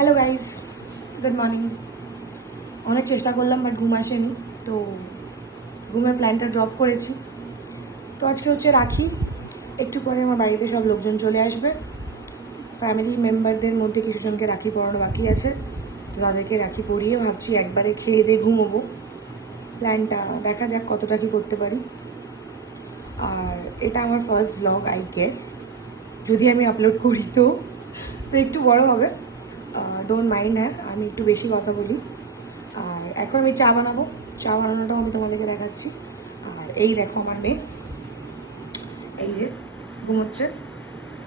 Hello guys, good morning. অনেক চেষ্টা করলাম বাট ঘুম আসেনি, তো ঘুমের প্ল্যানটা ড্রপ করেছি। তো আজকে হচ্ছে রাখি। একটু পরে আমার বাড়িতে সব লোকজন চলে আসবে। ফ্যামিলি মেম্বারদের মধ্যে কিছুজনকে রাখি পরানো বাকি আছে, তো তাদেরকে রাখি পরিয়ে ভাবছি একবারে খেয়ে দিয়ে ঘুমোবো। প্ল্যানটা দেখা যাক কতটা কী করতে পারি। আর এটা আমার ফার্স্ট ব্লগ আই গেস, যদি আমি আপলোড করি তো একটু বড় হবে। ডোন্ট মাইন্ড, হ্যাঁ আমি একটু বেশি কথা বলি। আর এখন আমি চা বানাবো, চা বানানোটাও আমি তোমাদেরকে দেখাচ্ছি। আর এই দেখো আমার মেয়ে, এই যে ঘুমোচ্ছে।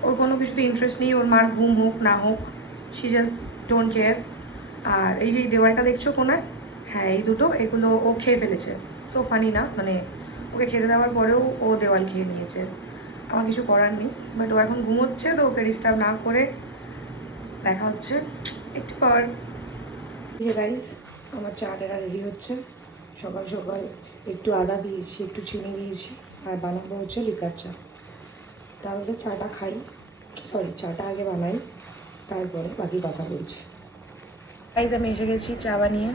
ওর কোনো কিছুতে ইন্টারেস্ট নেই, ওর মার ঘুম হোক না হোক, শি জাস্ট ডোন্ট কেয়ার। আর এই যে দেওয়ালটা দেখছো কোনায়, হ্যাঁ এই দুটো, এগুলো ও খেয়ে ফেলেছে। সো ফানি না, মানে ওকে খেতে দেওয়ার পরেও ও দেওয়াল খেয়ে নিয়েছে। আমার কিছু করার নেই, বাট ও এখন ঘুমোচ্ছে, তো ওকে ডিস্টার্ব না করে দেখা হচ্ছে একটু পর। গাইজ, আমার চাটা রেডি হচ্ছে। সকাল সকাল একটু আদা দিয়েছি, একটু চিনি দিয়েছি, আর বানাবো হচ্ছে লিকার চা। তাহলে চাটা খাই, চাটা আগে বানাই, তারপরে বাকি কথা বলছি। গাইজ, আমি এসে গেছি চা বানিয়ে।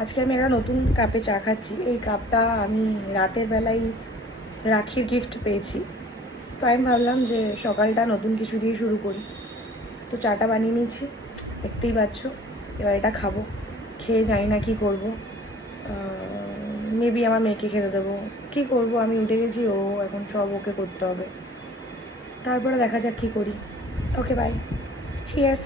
আজকে আমি একটা নতুন কাপে চা খাচ্ছি। এই কাপটা আমি রাতের বেলায় রাখির গিফট পেয়েছি, তো আমি ভাবলাম যে সকালটা নতুন কিছু দিয়ে শুরু করি। তো চাটা বানিয়ে নিয়েছি, দেখতেই পাচ্ছ। এবার এটা খাবো, খেয়ে জানি না কী করবো। মেবি আমার মেয়েকে খেতে দেবো, কী করবো। আমি উঠে গেছি, ও এখন সব ওকে করতে হবে। তারপরে দেখা যাক কী করি। ওকে, বাই, চিয়ার্স।